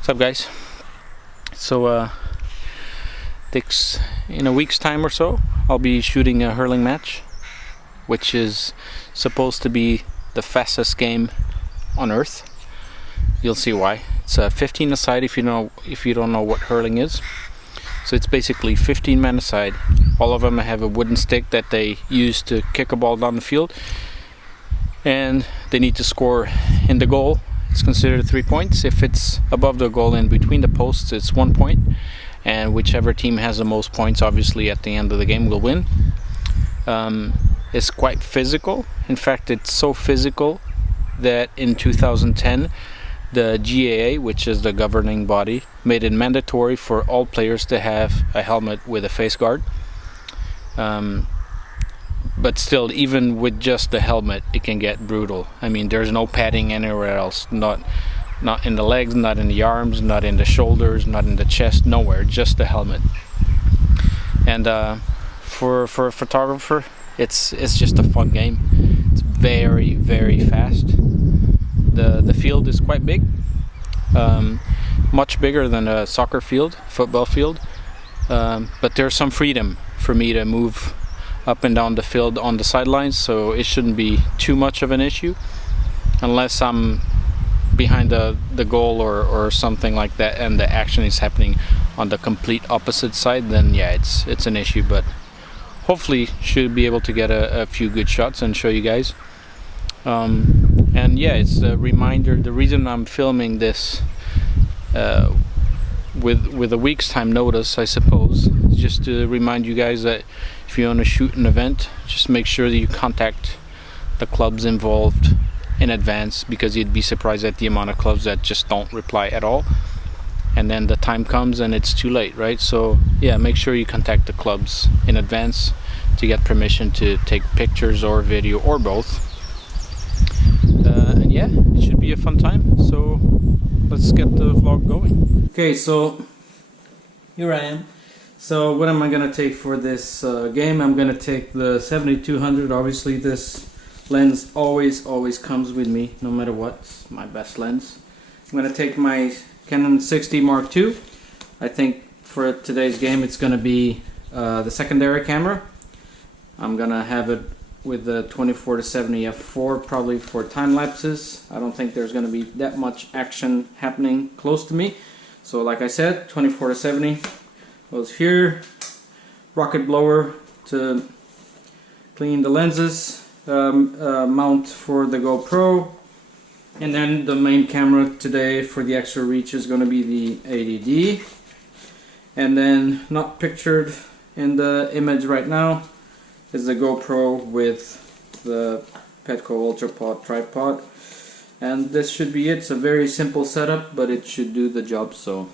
What's up, guys? So in a week's time or so, I'll be shooting a hurling match, which is supposed to be the fastest game on earth. You'll see why. It's 15 aside if you don't know what hurling is. So it's basically 15 men aside. All of them have a wooden stick that they use to kick a ball down the field, and they need to score in the goal. It's considered 3 points. If it's above the goal and between the posts, it's 1 point. And whichever team has the most points, obviously, at the end of the game will win. It's quite physical. In fact, it's so physical that in 2010, the GAA, which is the governing body, made it mandatory for all players to have a helmet with a face guard. But still, even with just the helmet, it can get brutal. I mean, there's no padding anywhere else. Not in the legs, not in the arms, not in the shoulders, not in the chest, nowhere. Just the helmet. And for a photographer, it's just a fun game. It's very, very fast. The field is quite big, much bigger than a soccer field, football field. But there's some freedom for me to move up and down the field on the sidelines, so it shouldn't be too much of an issue, unless I'm behind the goal or something like that, and the action is happening on the complete opposite side. Then yeah, it's an issue. But hopefully, should be able to get a few good shots and show you guys. And yeah, it's a reminder. The reason I'm filming this with a week's time notice, I suppose, is just to remind you guys that if you want to shoot an event, just make sure that you contact the clubs involved in advance, because you'd be surprised at the amount of clubs that just don't reply at all, and then the time comes and it's too late, right? So yeah, make sure you contact the clubs in advance to get permission to take pictures or video or both. And yeah, it should be a fun time, so let's get the vlog going. Okay, so here I am. So what am I gonna take for this game? I'm gonna take the 7200. Obviously this lens always comes with me, no matter what. It's my best lens. I'm gonna take my Canon 60 Mark II. I think for today's game it's gonna be the secondary camera. I'm gonna have it with the 24-70 f4, probably for time lapses. I don't think there's gonna be that much action happening close to me. So like I said, 24-70 goes here. Rocket blower to clean the lenses. Mount for the GoPro, and then the main camera today for the extra reach is going to be the 80D. And then not pictured in the image right now is the GoPro with the Petco UltraPod tripod, and this should be it. It's a very simple setup, but it should do the job. So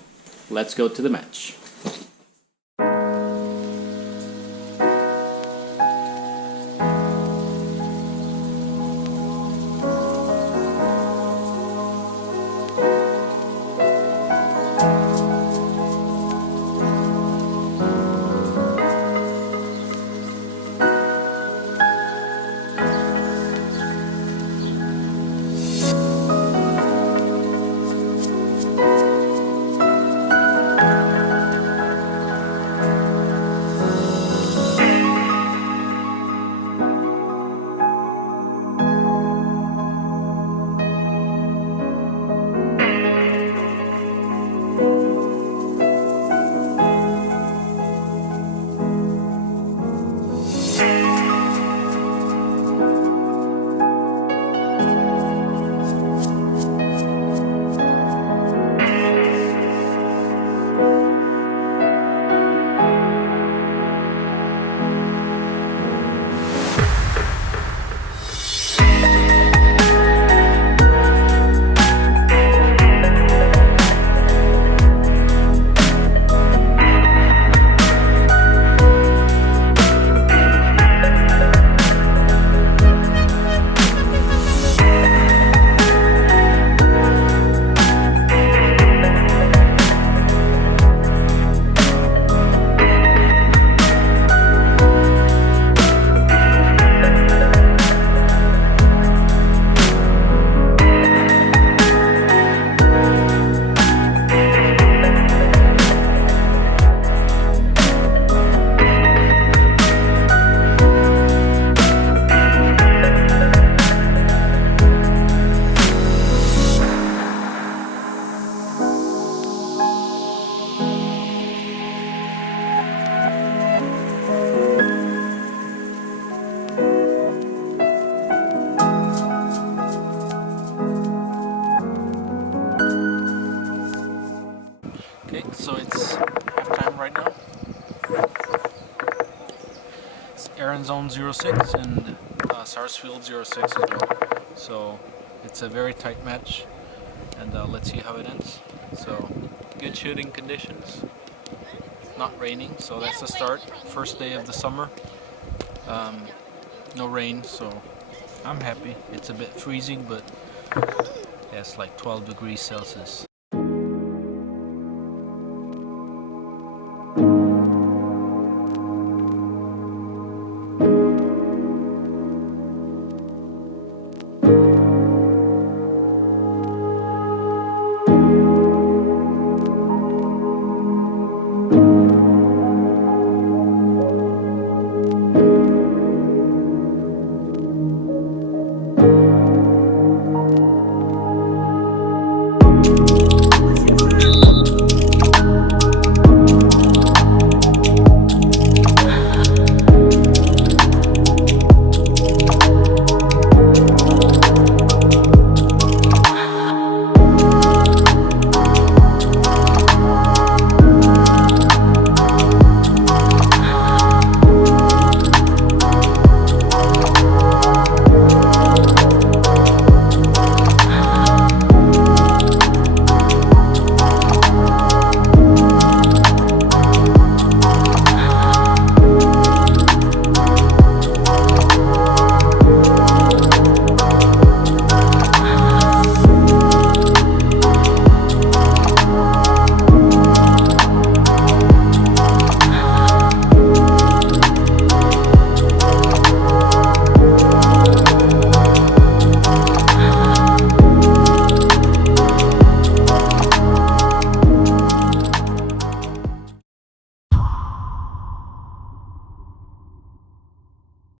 let's go to the match. Okay, so it's halftime right now. It's Erin's own 0-6 and Sarsfield 0-6 as well. So it's a very tight match, and let's see how it ends. So good shooting conditions, not raining, so that's the start. First day of the summer. No rain, so I'm happy. It's a bit freezing, but yeah, it's like 12 degrees Celsius.